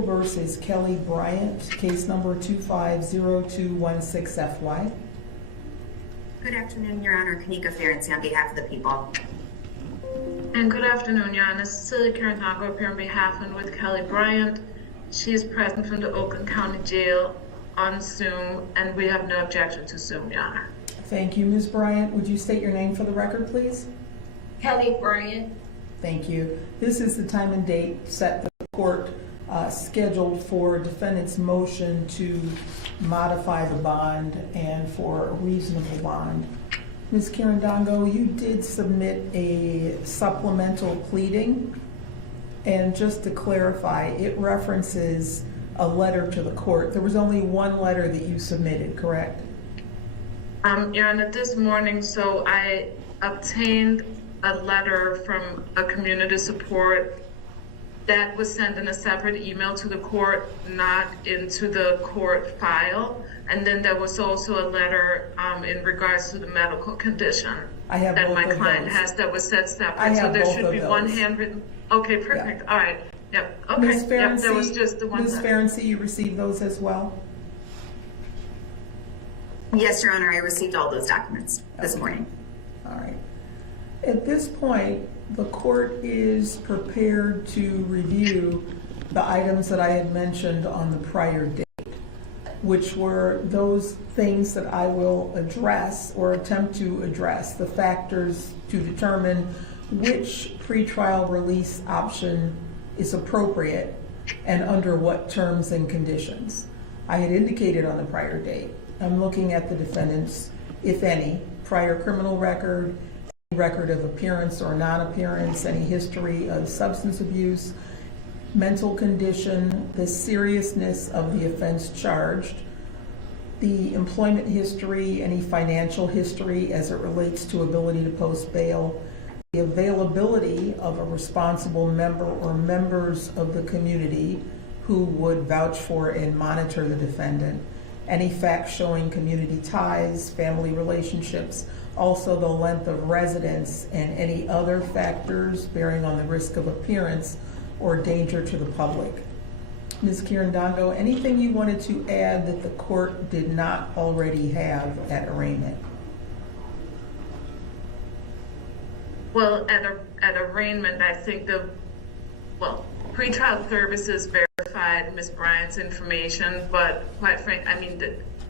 versus Kelly Bryant, case number 250216FY. Good afternoon, Your Honor. Kanika Ferenczi on behalf of the people. And good afternoon, Your Honor. Cecilia Carantago up here on behalf and with Kelly Bryant. She is present from the Oakland County Jail on Zoom, and we have no objection to Zoom, Your Honor. Thank you, Ms. Bryant. Would you state your name for the record, please? Kelly Bryant. Thank you. This is the time and date set for the court scheduled for defendant's motion to modify the bond and for a reasonable bond. Ms. Kirandongo, you did submit a supplemental pleading, and just to clarify, it references a letter to the court. There was only one letter that you submitted, correct? Your Honor, this morning, so I obtained a letter from a community support that was sent in a separate email to the court, not into the court file. And then there was also a letter in regards to the medical condition that my client has that was set separate. So there should be one handwritten. Okay, perfect. Yeah. All right. Yep. Okay. Ms. Ferenczi, yep, there was just the one. Ms. Ferenczi, you received those as well? Yes, Your Honor. I received all those documents this morning. All right. At this point, the court is prepared to review the items that I had mentioned on the prior date, which were those things that I will address or attempt to address, the factors to determine which pretrial release option is appropriate and under what terms and conditions. I had indicated on the prior date, I'm looking at the defendant's, if any, prior criminal record, record of appearance or non-appearance, any history of substance abuse, mental condition, the seriousness of the offense charged, the employment history, any financial history as it relates to ability to post bail, the availability of a responsible member or members of the community who would vouch for and monitor the defendant, any facts showing community ties, family relationships, also the length of residence, and any other factors bearing on the risk of appearance or danger to the public. Ms. Kirandongo, anything you wanted to add that the court did not already have at arraignment? Well, at arraignment, I think pretrial services verified Ms. Bryant's information, but quite frankly, I mean,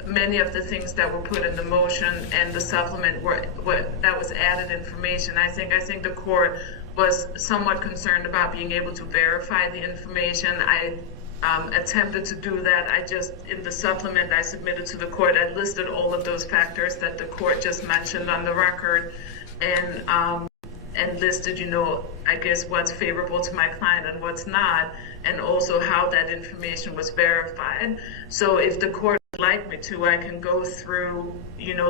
many of the things that were put in the motion and the supplement that was added information. I think the court was somewhat concerned about being able to verify the information. I attempted to do that. In the supplement I submitted to the court, I listed all of those factors that the court just mentioned on the record, and listed, I guess what's favorable to my client and what's not, and also how that information was verified. So if the court would like me to, I can go through,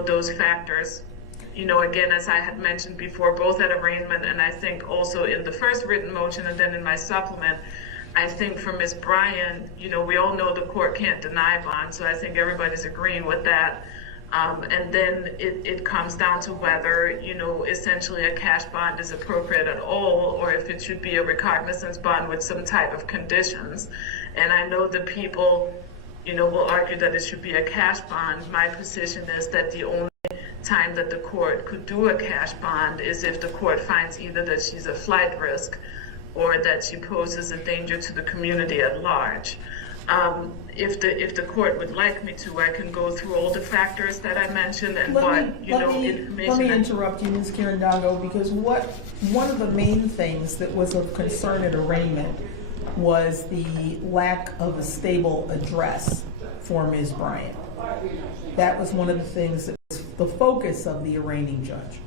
those factors, again, as I had mentioned before, both at arraignment and I think also in the first written motion and then in my supplement. I think for Ms. Bryant, we all know the court can't deny bond, so I think everybody's agreeing with that. And then it comes down to whether, essentially a cash bond is appropriate at all, or if it should be a recognizance bond with some type of conditions. And I know the people, will argue that it should be a cash bond. My position is that the only time that the court could do a cash bond is if the court finds either that she's a flight risk or that she poses a danger to the community at large. If the court would like me to, I can go through all the factors that I mentioned and information. Let me interrupt you, Ms. Kirandongo, because one of the main things that was of concern at arraignment was the lack of a stable address for Ms. Bryant. That was one of the things that was the focus of the arraigning judge.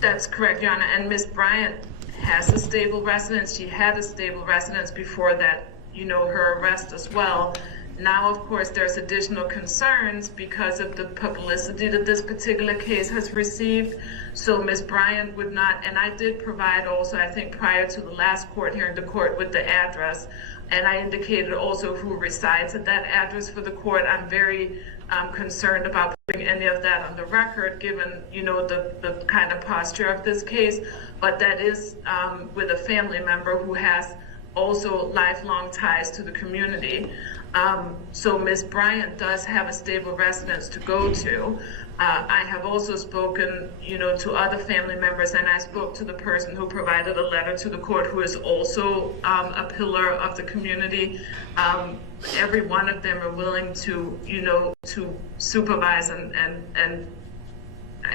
That's correct, Your Honor. And Ms. Bryant has a stable residence. She had a stable residence before that, her arrest as well. Now, of course, there's additional concerns because of the publicity that this particular case has received. So Ms. Bryant would not, and I did provide also, I think prior to the last court hearing, the court with the address, and I indicated also who resides at that address for the court. I'm very concerned about putting any of that on the record, given the kind of posture of this case. But that is with a family member who has also lifelong ties to the community. So Ms. Bryant does have a stable residence to go to. I have also spoken, to other family members, and I spoke to the person who provided a letter to the court, who is also a pillar of the community. Every one of them are willing to, to supervise and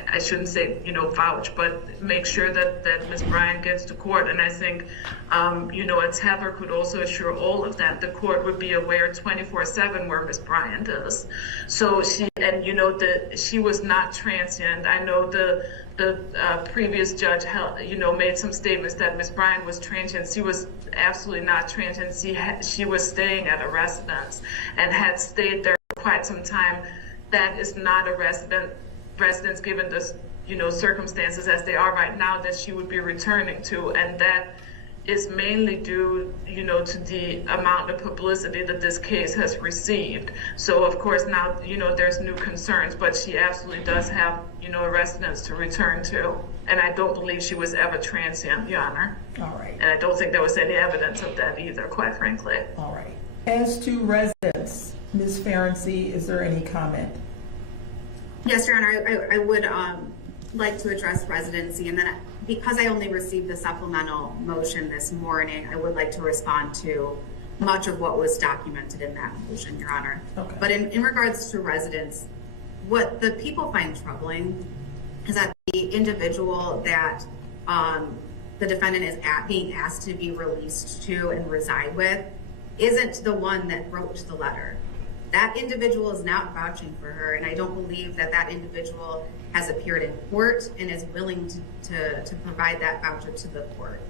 I shouldn't say, vouch, but make sure that Ms. Bryant gets to court. And I think, a tether could also assure all of that. The court would be aware 24/7 where Ms. Bryant is. So she was not transient. I know the previous judge made some statements that Ms. Bryant was transient. She was absolutely not transient. She was staying at a residence and had stayed there for quite some time. That is not a residence given the circumstances as they are right now that she would be returning to, and that is mainly due to the amount of publicity that this case has received. So of course now there's new concerns, but she absolutely does have a residence to return to, and I don't believe she was ever transient, Your Honor. All right. And I don't think there was any evidence of that either, quite frankly. All right. As to residence, Ms. Ferenczi, is there any comment? Yes, Your Honor, I would like to address residency, and then because I only received the supplemental motion this morning, I would like to respond to much of what was documented in that motion, Your Honor. Okay. But in regards to residence, what the people find troubling is that the individual that the defendant is being asked to be released to and reside with isn't the one that wrote the letter. That individual is not vouching for her, and I don't believe that individual has appeared in court and is willing to provide that voucher to the court.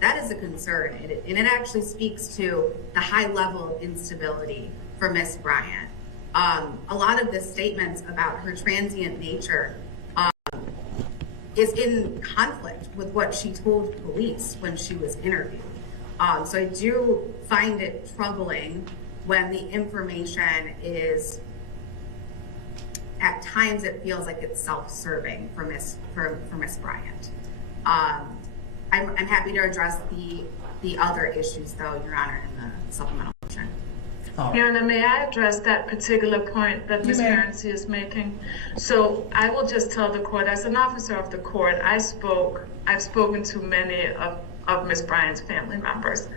That is a concern, and it actually speaks to the high level of instability for Ms. Bryant. A lot of the statements about her transient nature is in conflict with what she told police when she was interviewed. So I do find it troubling when the information is, at times it feels like it's self-serving for Ms. Bryant. I'm happy to address the other issues though, Your Honor, in the supplemental motion. Your Honor, may I address that particular point that Ms. Ferenczi is making? So I will just tell the court, as an officer of the court, I've spoken to many of Ms. Bryant's family members,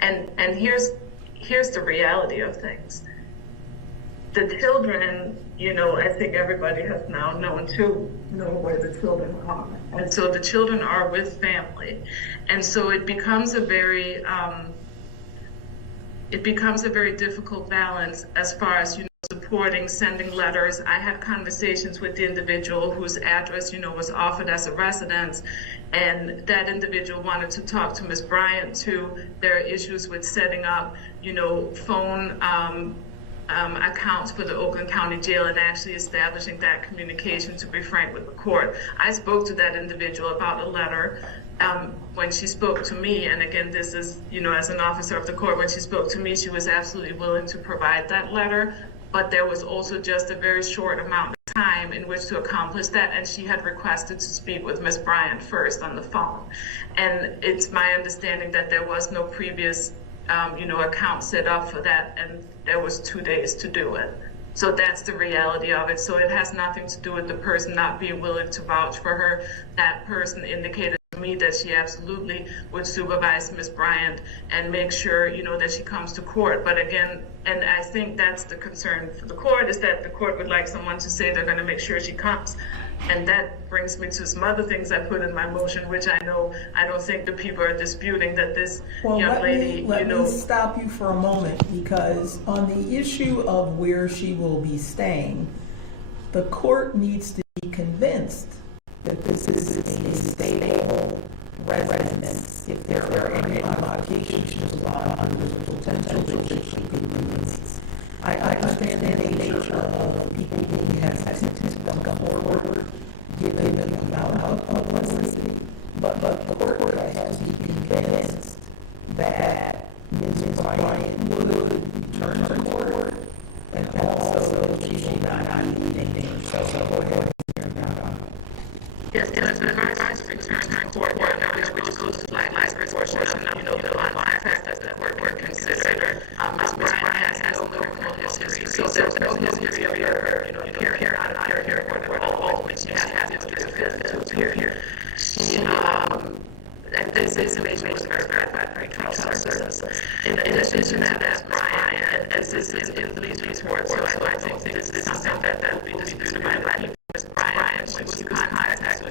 and here's the reality of things. The children, I think everybody has now known where the children are. And so the children are with family. And so it becomes a very difficult balance as far as, supporting, sending letters. I had conversations with the individual whose address, was offered as a residence, and that individual wanted to talk to Ms. Bryant too. There are issues with setting up, phone accounts for the Oakland County Jail and actually establishing that communication, to be frank with the court. I spoke to that individual about a letter when she spoke to me, and again, this is, as an officer of the court, when she spoke to me, she was absolutely willing to provide that letter, but there was also just a very short amount of time in which to accomplish that, and she had requested to speak with Ms. Bryant first on the phone. And it's my understanding that there was no previous account set up for that, and there was 2 days to do it. So that's the reality of it. So it has nothing to do with the person not being willing to vouch for her. That person indicated to me that she absolutely would supervise Ms. Bryant and make sure, that she comes to court. But again, and I think that's the concern for the court, is that the court would like someone to say they're going to make sure she comes. And that brings me to some other things I put in my motion, which I don't think the people are disputing, that this young lady, Let me stop you for a moment, because on the issue of where she will be staying, the court needs to be convinced that this is a stable residence. If there are any modifications on the potential that she could be released. I understand the nature of people being hesitant to come forward, given the amount of publicity, but the court has to be convinced that Ms. Bryant would return to court, and also that she should not be leaving herself. So go ahead. Yes, Ms. Bryant return to court, which goes to like portion of, the online factors that were considered. Ms. Bryant has no criminal history, so there's no history of her, appearing on here, all which she has to appear here. And this information was verified by pretrial services. In addition to that, Ms. Bryant, as this is in police reports, so I don't think this is something that will be disputed by Ms. Bryant. She was contacted by the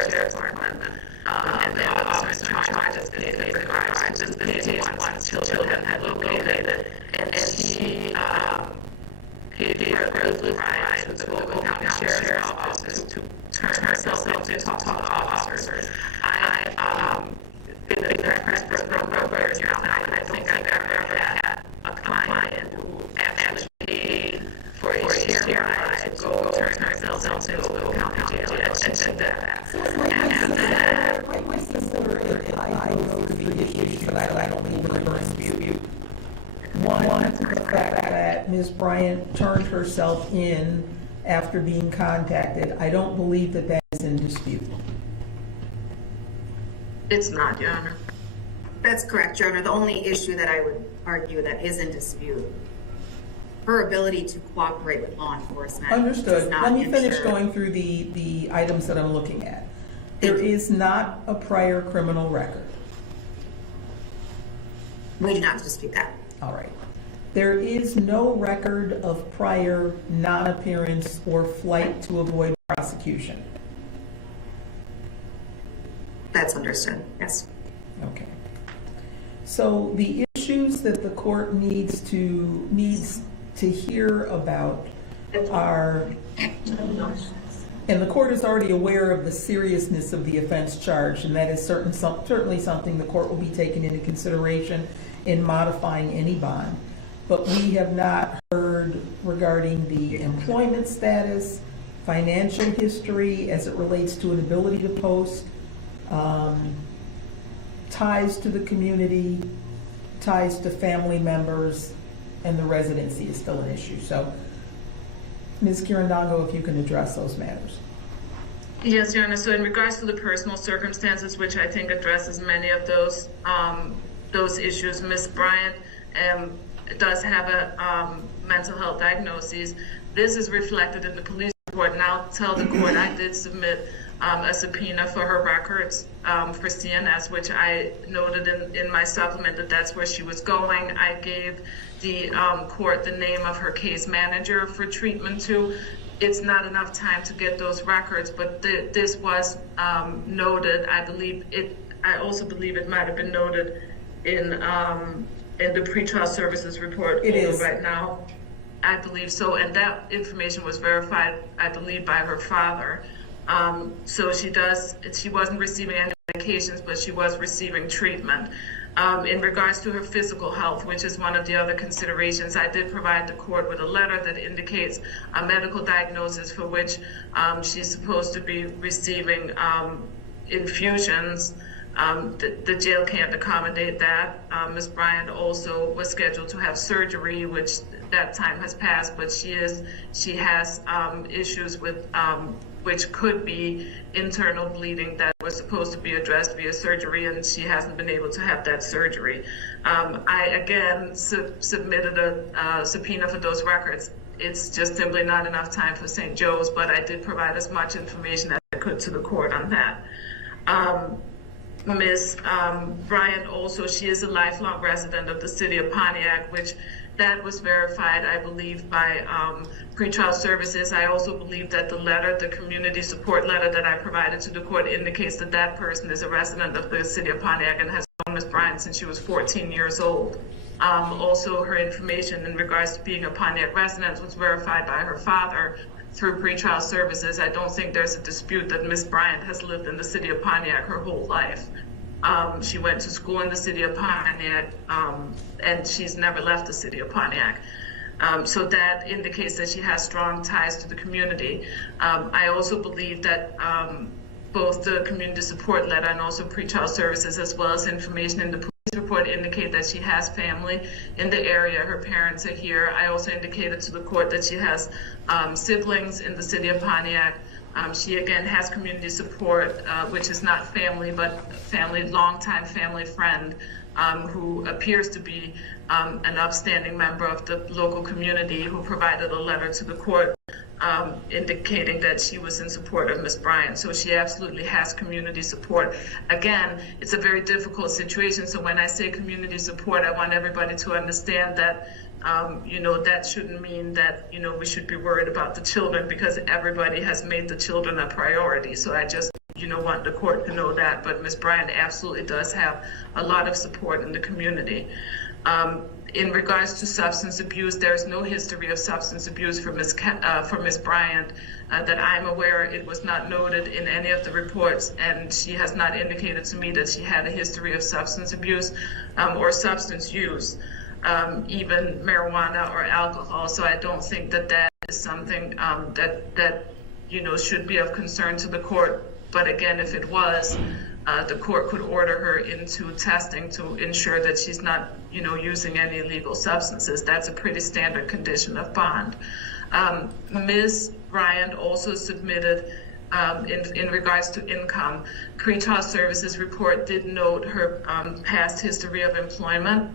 Sheriff's Department, and the officer in charge of the regards to the details once children had located, and she gave her the right to the local county sheriff's office to turn herself into talk to the officers. In the practice for number of years now, I think I've ever had a client who actually paid for a share ride to go turn herself into a local county jail and did that. My sister I know the issues, but I don't believe in her dispute. One, the fact that Ms. Bryant turned herself in after being contacted, I don't believe that that is in dispute. It's not, Your Honor. That's correct, Your Honor. The only issue that I would argue that is in dispute, her ability to cooperate with law enforcement. Understood. does not Let me finish ensure- going through the items that I'm looking at. There is not a prior criminal record. We do not dispute that. All right. There is no record of prior non-appearance or flight to avoid prosecution. That's understood, yes. Okay. So the issues that the court needs to hear about are, and the court is already aware of the seriousness of the offense charged, and that is certainly something the court will be taking into consideration in modifying any bond. But we have not heard regarding the employment status, financial history as it relates to an ability to post, ties to the community, ties to family members, and the residency is still an issue. So, Ms. Kirandongo, if you can address those matters. Yes, Your Honor. So in regards to the personal circumstances, which I think addresses many of those issues, Ms. Bryant does have a mental health diagnosis. This is reflected in the police report. And I'll tell the court I did submit a subpoena for her records for CNS, which I noted in my supplement that that's where she was going. I gave the court the name of her case manager for treatment too. It's not enough time to get those records, but this was noted. I also believe it might have been noted in the pretrial services report. It is right now. I believe so, and that information was verified, I believe, by her father. So she wasn't receiving any medications, but she was receiving treatment. In regards to her physical health, which is one of the other considerations, I did provide the court with a letter that indicates a medical diagnosis for which she's supposed to be receiving infusions. The jail can't accommodate that. Ms. Bryant also was scheduled to have surgery, which that time has passed, but she has issues with which could be internal bleeding that was supposed to be addressed via surgery, and she hasn't been able to have that surgery. I again submitted a subpoena for those records. It's just simply not enough time for St. Joe's, but I did provide as much information as I could to the court on that. Ms. Bryant also, she is a lifelong resident of the city of Pontiac, which that was verified, I believe, by pretrial services. I also believe that the community support letter that I provided to the court indicates that that person is a resident of the city of Pontiac and has known Ms. Bryant since she was 14 years old. Also, her information in regards to being a Pontiac resident was verified by her father through pretrial services. I don't think there's a dispute that Ms. Bryant has lived in the city of Pontiac her whole life. She went to school in the city of Pontiac, and she's never left the city of Pontiac. So that indicates that she has strong ties to the community. I also believe that both the community support letter and also pretrial services, as well as information in the police report, indicate that she has family in the area. Her parents are here. I also indicated to the court that she has siblings in the city of Pontiac She again has community support, which is not family, but family, longtime family friend, who appears to be an upstanding member of the local community, who provided a letter to the court indicating that she was in support of Ms. Bryant. So she absolutely has community support. Again, it's a very difficult situation. So when I say community support, I want everybody to understand that that shouldn't mean that, we should be worried about the children, because everybody has made the children a priority. So I just, want the court to know that. But Ms. Bryant absolutely does have a lot of support in the community. In regards to substance abuse, there's no history of substance abuse for Ms. Bryant that I'm aware. It was not noted in any of the reports, and she has not indicated to me that she had a history of substance abuse or substance use. Even marijuana or alcohol. So I don't think that is something that should be of concern to the court. But again, if it was, the court could order her into testing to ensure that she's not using any illegal substances. That's a pretty standard condition of bond. Ms. Bryant also submitted, in regards to income, pretrial services report did note her past history of employment.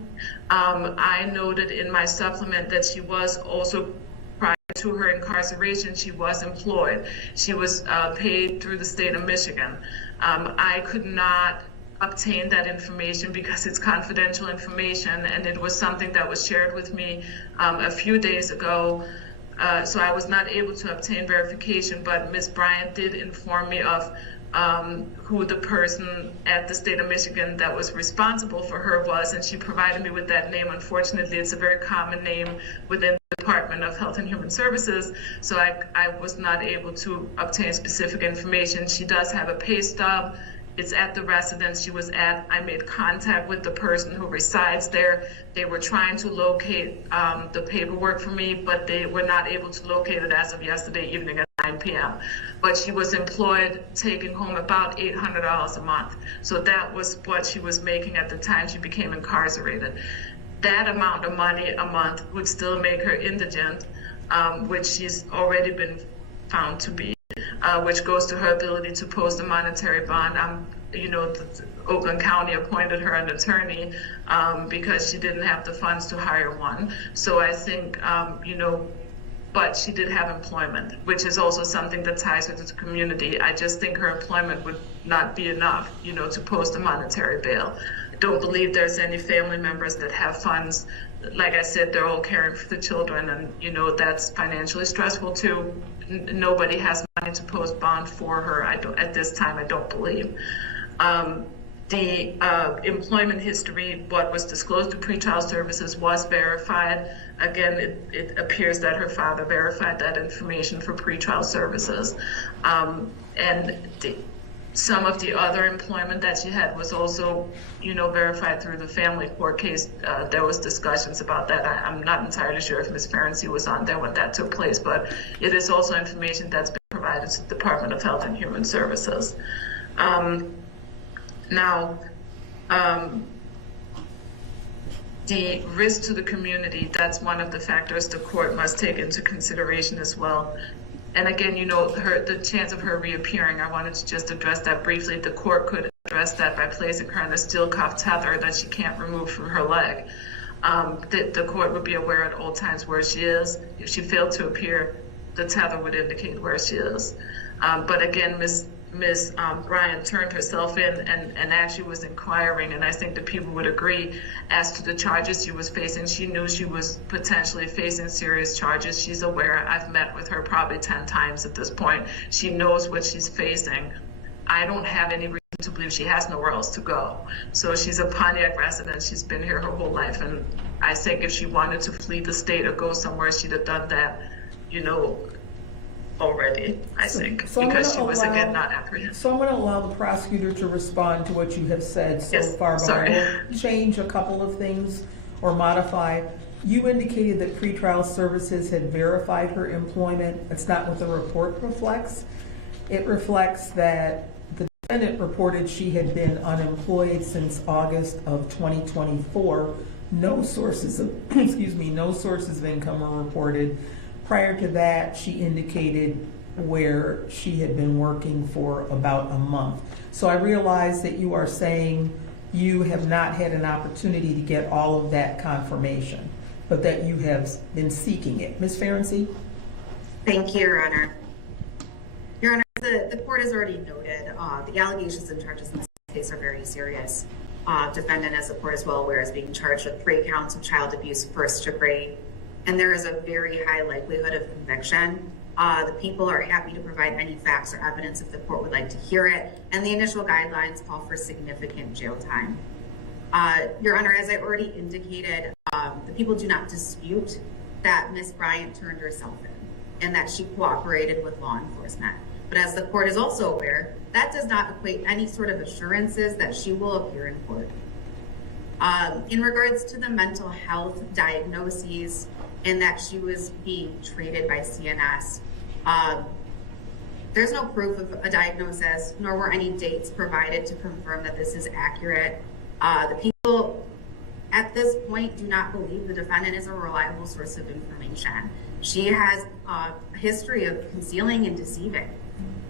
I noted in my supplement that she was also, prior to her incarceration, she was employed. She was paid through the state of Michigan. I could not obtain that information because it's confidential information, and it was something that was shared with me a few days ago. So I was not able to obtain verification, but Ms. Bryant did inform me of who the person at the state of Michigan that was responsible for her was, and she provided me with that name. Unfortunately, it's a very common name within the Department of Health and Human Services, so I was not able to obtain specific information. She does have a pay stub. It's at the residence she was at. I made contact with the person who resides there. They were trying to locate the paperwork for me, but they were not able to locate it as of yesterday evening at 9 p.m. But she was employed, taking home about $800 a month. So that was what she was making at the time she became incarcerated. That amount of money a month would still make her indigent, which she's already been found to be. Which goes to her ability to post a monetary bond. Oakland County appointed her an attorney because she didn't have the funds to hire one. So I think, but she did have employment, which is also something that ties her to the community. I just think her employment would not be enough, to post a monetary bail. I don't believe there's any family members that have funds. Like I said, they're all caring for the children, and that's financially stressful too. Nobody has money to post bond for her. At this time, I don't believe. The employment history, what was disclosed to pretrial services, was verified. Again, it appears that her father verified that information for pretrial services. Some of the other employment that she had was also, verified through the family court case. There was discussions about that. I'm not entirely sure if Ms. Ferenczi was on there when that took place, but it is also information that's been provided to the Department of Health and Human Services. The risk to the community, that's one of the factors the court must take into consideration as well. And again, the chance of her reappearing, I wanted to just address that briefly. The court could address that by placing her in a steel cuff tether that she can't remove from her leg. The court would be aware at all times where she is. If she failed to appear, the tether would indicate where she is. But again, Ms. Bryant turned herself in and actually was inquiring, and I think the people would agree as to the charges she was facing. She knew she was potentially facing serious charges. She's aware. I've met with her probably 10 times at this point. She knows what she's facing. I don't have any reason to believe she has nowhere else to go. So she's a Pontiac resident. She's been here her whole life, and I think if she wanted to flee the state or go somewhere, she'd have done that, already, I think, because she was, again, not apprehended. So I'm going to allow the prosecutor to respond to what you have said so Yes, far, but sorry. I will change a couple of things or modify. You indicated that pretrial services had verified her employment. That's not what the report reflects. It reflects that the defendant reported she had been unemployed since August of 2024. No sources of, no sources of income were reported. Prior to that, she indicated where she had been working for about a month. So I realize that you are saying you have not had an opportunity to get all of that confirmation, but that you have been seeking it. Ms. Ferenczi? Thank you, Your Honor. Your Honor, the court has already noted the allegations and charges in this case are very serious. Defendant, as the court is well aware, is being charged with 3 counts of child abuse, first degree, and there is a very high likelihood of conviction. The people are happy to provide any facts or evidence if the court would like to hear it, and the initial guidelines call for significant jail time. Your Honor, as I already indicated, the people do not dispute that Ms. Bryant turned herself in and that she cooperated with law enforcement. But as the court is also aware, that does not equate any sort of assurances that she will appear in court. In regards to the mental health diagnoses and that she was being treated by CNS, there's no proof of a diagnosis, nor were any dates provided to confirm that this is accurate. The people at this point do not believe the defendant is a reliable source of information. She has a history of concealing and deceiving.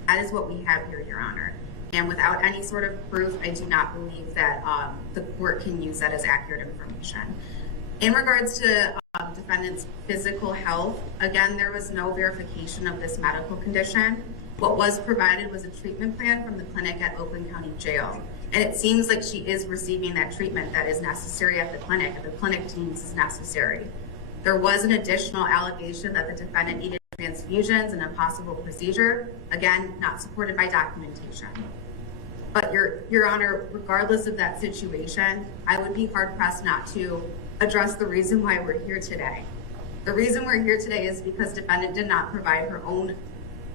That is what we have here, Your Honor. And without any sort of proof, I do not believe that the court can use that as accurate information. In regards to defendant's physical health, again, there was no verification of this medical condition. What was provided was a treatment plan from the clinic at Oakland County Jail. And it seems like she is receiving that treatment that is necessary at the clinic, and the clinic deems is necessary. There was an additional allegation that the defendant needed transfusions and a possible procedure, again, not supported by documentation. But Your Honor, regardless of that situation, I would be hard-pressed not to address the reason why we're here today. The reason we're here today is because defendant did not provide her own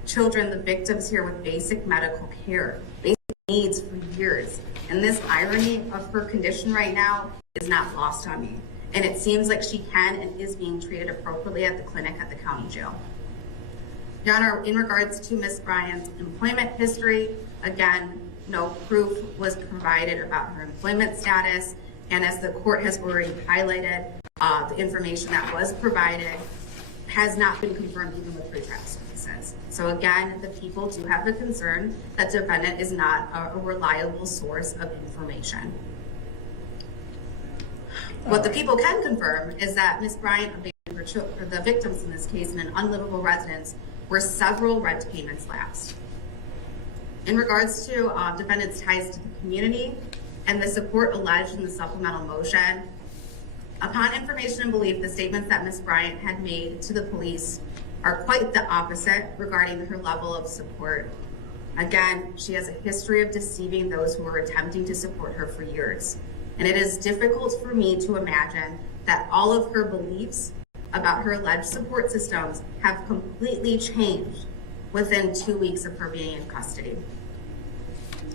children, the victims here, with basic medical care, basic needs for years. And this irony of her condition right now is not lost on me. And it seems like she can and is being treated appropriately at the clinic at the county jail. Your Honor, in regards to Ms. Bryant's employment history, again, no proof was provided about her employment status. And as the court has already highlighted, the information that was provided has not been confirmed even with pretrial services. So again, the people do have the concern that defendant is not a reliable source of information. What the people can confirm is that Ms. Bryant abandoned her children, the victims in this case, in an unlivable residence where several rent payments lapsed. In regards to defendant's ties to the community and the support alleged in the supplemental motion, upon information and belief, the statements that Ms. Bryant had made to the police are quite the opposite regarding her level of support. Again, she has a history of deceiving those who were attempting to support her for years. And it is difficult for me to imagine that all of her beliefs about her alleged support systems have completely changed within 2 weeks of her being in custody.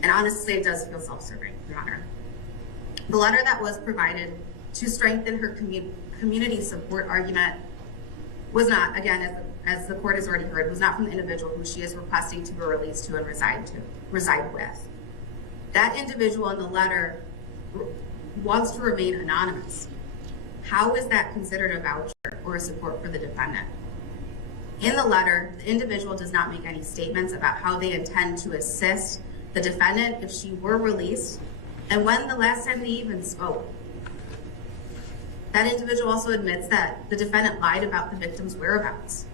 And honestly, it does feel self-serving, Your Honor. The letter that was provided to strengthen her community support argument was not, again, as the court has already heard, was not from the individual who she is requesting to be released to and reside with. That individual in the letter wants to remain anonymous. How is that considered a voucher or a support for the defendant? In the letter, the individual does not make any statements about how they intend to assist the defendant if she were released, and when the last time they even spoke. That individual also admits that the defendant lied about the victim's whereabouts.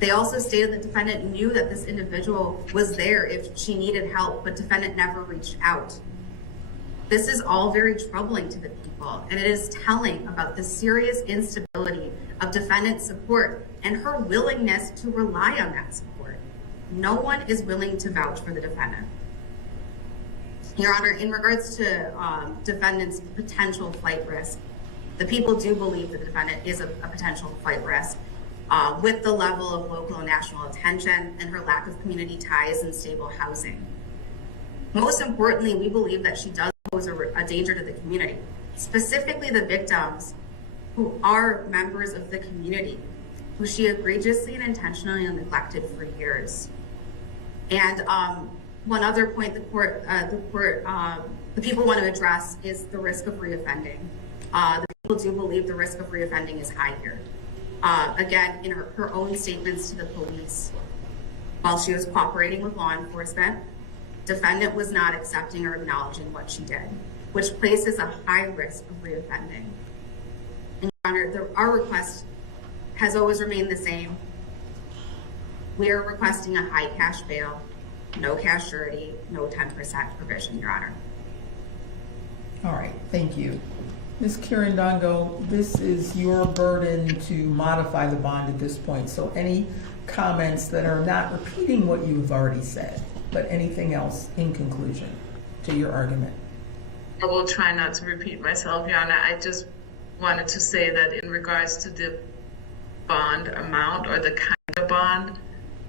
They also stated the defendant knew that this individual was there if she needed help, but defendant never reached out. This is all very troubling to the people, and it is telling about the serious instability of defendant's support and her willingness to rely on that support. No one is willing to vouch for the defendant. Your Honor, in regards to defendant's potential flight risk, the people do believe that the defendant is a potential flight risk with the level of local and national attention and her lack of community ties and stable housing. Most importantly, we believe that she does pose a danger to the community, specifically the victims who are members of the community, who she egregiously and intentionally neglected for years. And one other point the people want to address is the risk of reoffending. The people do believe the risk of reoffending is high here. Again, in her own statements to the police, while she was cooperating with law enforcement, defendant was not accepting or acknowledging what she did, which places a high risk of reoffending. And Your Honor, our request has always remained the same. We are requesting a high cash bail, no cash surety, no 10% provision, Your Honor. All right, thank you. Ms. Kirandongo, this is your burden to modify the bond at this point, so any comments that are not repeating what you've already said, but anything else in conclusion to your argument? I will try not to repeat myself, Your Honor. I just wanted to say that in regards to the bond amount or the kind of bond,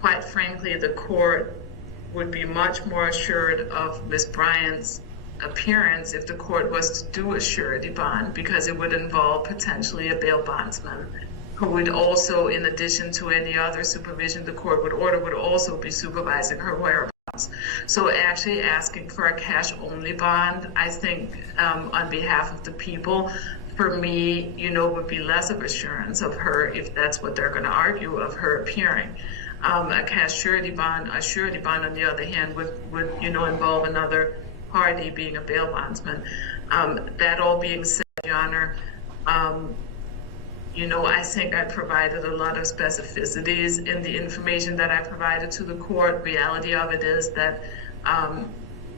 quite frankly, the court would be much more assured of Ms. Bryant's appearance if the court was to do a surety bond, because it would involve potentially a bail bondsman who would also, in addition to any other supervision the court would order, would also be supervising her whereabouts. So actually asking for a cash only bond, I think on behalf of the people, for me, would be less of assurance of her, if that's what they're going to argue, of her appearing. A cash surety bond, on the other hand, would involve another party being a bail bondsman. That all being said, Your Honor, I think I provided a lot of specificities in the information that I provided to the court. Reality of it is that,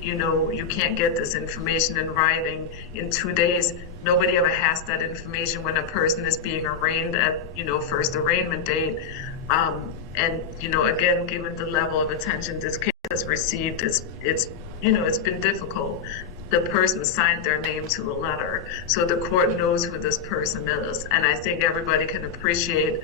you can't get this information in writing in 2 days. Nobody ever has that information when a person is being arraigned at, first arraignment date. And, again, given the level of attention this case has received, it's been difficult. The person signed their name to the letter, so the court knows who this person is. And I think everybody can appreciate,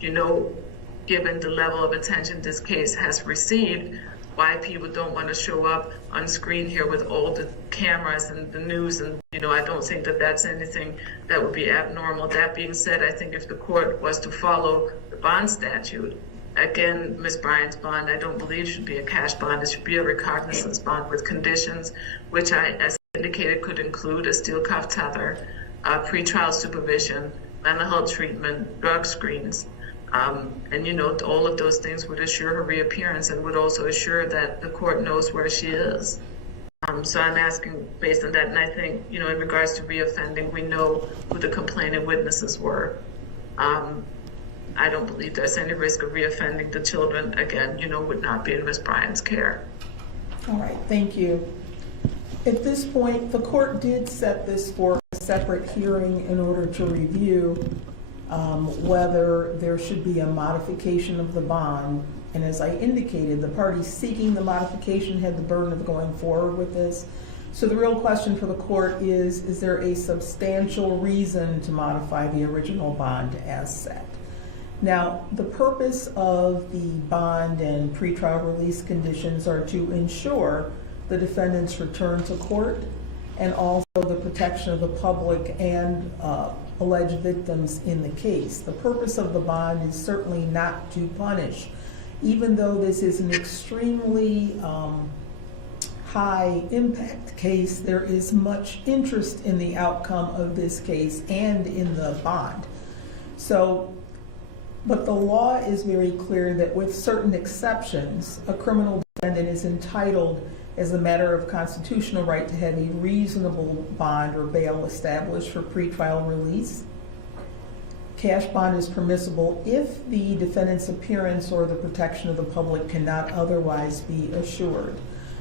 given the level of attention this case has received, why people don't want to show up on screen here with all the cameras and the news. And, I don't think that that's anything that would be abnormal. That being said, I think if the court was to follow the bond statute, again, Ms. Bryant's bond, I don't believe should be a cash bond. It should be a recognizance bond with conditions, which as indicated, could include a steel cuff tether, pretrial supervision, mental health treatment, drug screens. And all of those things would assure her reappearance and would also assure that the court knows where she is. So I'm asking based on that, and I think, in regards to reoffending, we know who the complaining witnesses were. I don't believe there's any risk of reoffending. The children, again, would not be in Ms. Bryant's care. All right, thank you. At this point, the court did set this for a separate hearing in order to review whether there should be a modification of the bond. And as I indicated, the party seeking the modification had the burden of going forward with this. So the real question for the court is there a substantial reason to modify the original bond as set? Now, the purpose of the bond and pretrial release conditions are to ensure the defendant's return to court and also the protection of the public and alleged victims in the case. The purpose of the bond is certainly not to punish. Even though this is an extremely high impact case, there is much interest in the outcome of this case and in the bond. But the law is very clear that with certain exceptions, a criminal defendant is entitled as a matter of constitutional right to have a reasonable bond or bail established for pretrial release. Cash bond is permissible if the defendant's appearance or the protection of the public cannot otherwise be assured.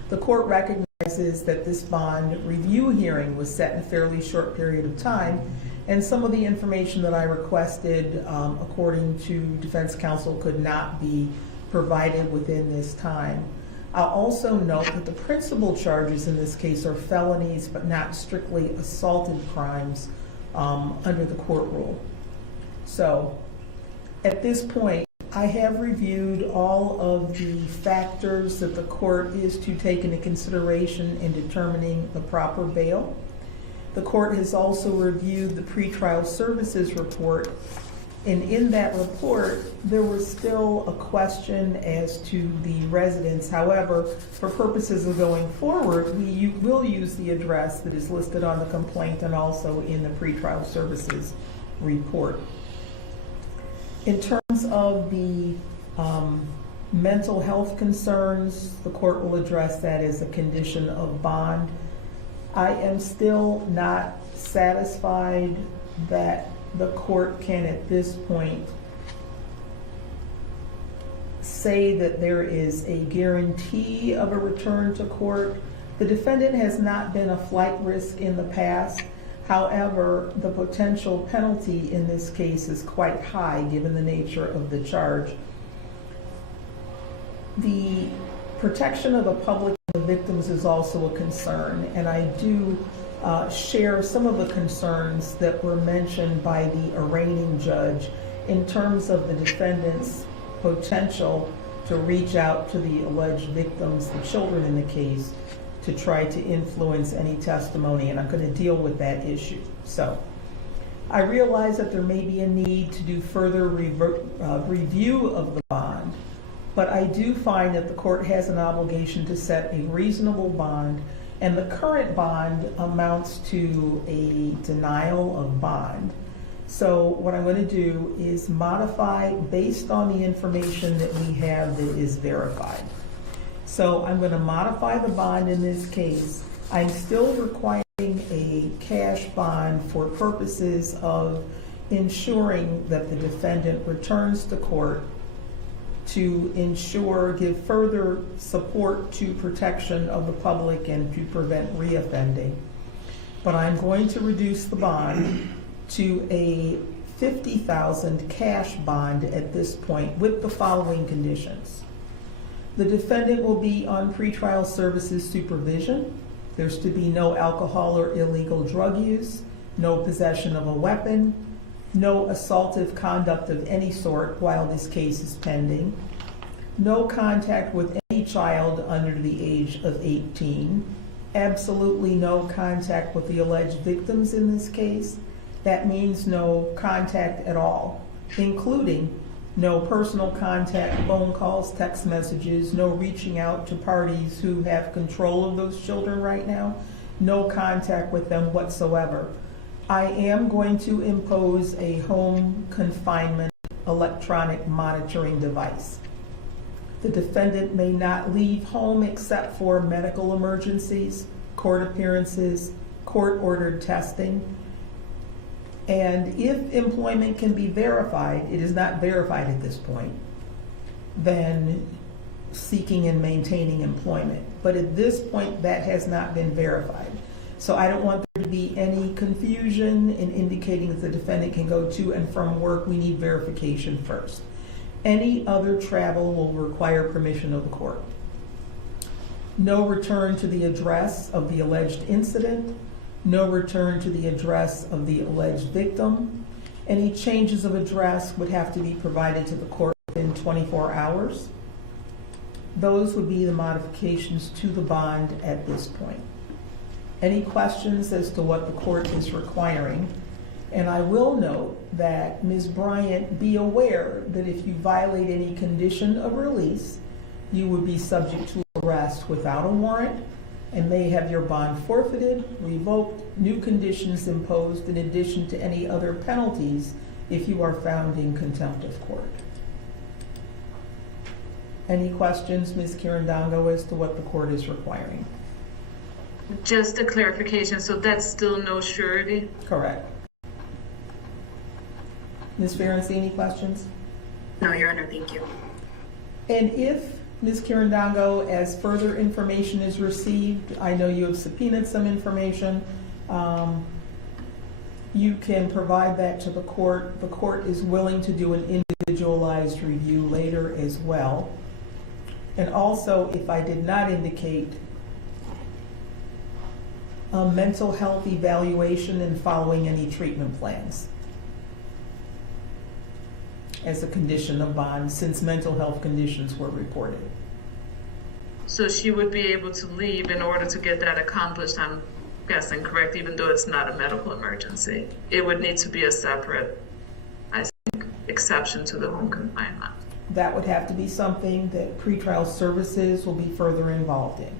The court recognizes that this bond review hearing was set in a fairly short period of time, and some of the information that I requested, according to defense counsel, could not be provided within this time. I'll also note that the principal charges in this case are felonies, but not strictly assaulted crimes under the court rule. So at this point, I have reviewed all of the factors that the court is to take into consideration in determining the proper bail. The court has also reviewed the pretrial services report, and in that report, there was still a question as to the residence. However, for purposes of going forward, we will use the address that is listed on the complaint and also in the pretrial services report. In terms of the mental health concerns, the court will address that as a condition of bond. I am still not satisfied that the court can at this point say that there is a guarantee of a return to court. The defendant has not been a flight risk in the past. However, the potential penalty in this case is quite high given the nature of the charge. The protection of the public and the victims is also a concern, and I do share some of the concerns that were mentioned by the arraigning judge in terms of the defendant's potential to reach out to the alleged victims, the children in the case, to try to influence any testimony, and I'm going to deal with that issue. So I realize that there may be a need to do further review of the bond, but I do find that the court has an obligation to set a reasonable bond, and the current bond amounts to a denial of bond. So what I'm going to do is modify based on the information that we have that is verified. So I'm going to modify the bond in this case. I'm still requiring a cash bond for purposes of ensuring that the defendant returns to court to give further support to protection of the public and to prevent reoffending. But I'm going to reduce the bond to a $50,000 cash bond at this point with the following conditions. The defendant will be on pretrial services supervision. There's to be no alcohol or illegal drug use, no possession of a weapon, no assaultive conduct of any sort while this case is pending, no contact with any child under the age of 18, absolutely no contact with the alleged victims in this case. That means no contact at all, including no personal contact, phone calls, text messages, no reaching out to parties who have control of those children right now, no contact with them whatsoever. I am going to impose a home confinement electronic monitoring device. The defendant may not leave home except for medical emergencies, court appearances, court-ordered testing. And if employment can be verified, it is not verified at this point, then seeking and maintaining employment. But at this point, that has not been verified. So I don't want there to be any confusion in indicating that the defendant can go to and from work. We need verification first. Any other travel will require permission of the court. No return to the address of the alleged incident. No return to the address of the alleged victim. Any changes of address would have to be provided to the court within 24 hours. Those would be the modifications to the bond at this point. Any questions as to what the court is requiring? And I will note that Ms. Bryant, be aware that if you violate any condition of release, you would be subject to arrest without a warrant and may have your bond forfeited, revoked, new conditions imposed in addition to any other penalties if you are found in contempt of court. Any questions, Ms. Kirandongo, as to what the court is requiring? Just a clarification, so that's still no surety? Correct. Ms. Ferenczi, any questions? No, Your Honor, thank you. And if, Ms. Kirandongo, as further information is received, I know you have subpoenaed some information, you can provide that to the court. The court is willing to do an individualized review later as well. And also, if I did not indicate, a mental health evaluation and following any treatment plans as a condition of bond, since mental health conditions were reported. So she would be able to leave in order to get that accomplished, I'm guessing, correct, even though it's not a medical emergency. It would need to be a separate, I think, exception to the home confinement. That would have to be something that pretrial services will be further involved in.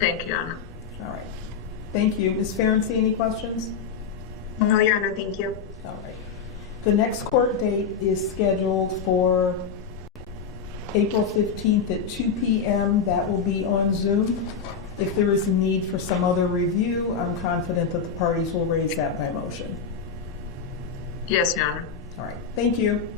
Thank you, Anna. All right. Thank you. Ms. Ferenczi, any questions? No, Your Honor, thank you. All right. The next court date is scheduled for April 15th at 2 p.m. That will be on Zoom. If there is a need for some other review, I'm confident that the parties will raise that by motion. Yes, Your Honor. All right, thank you.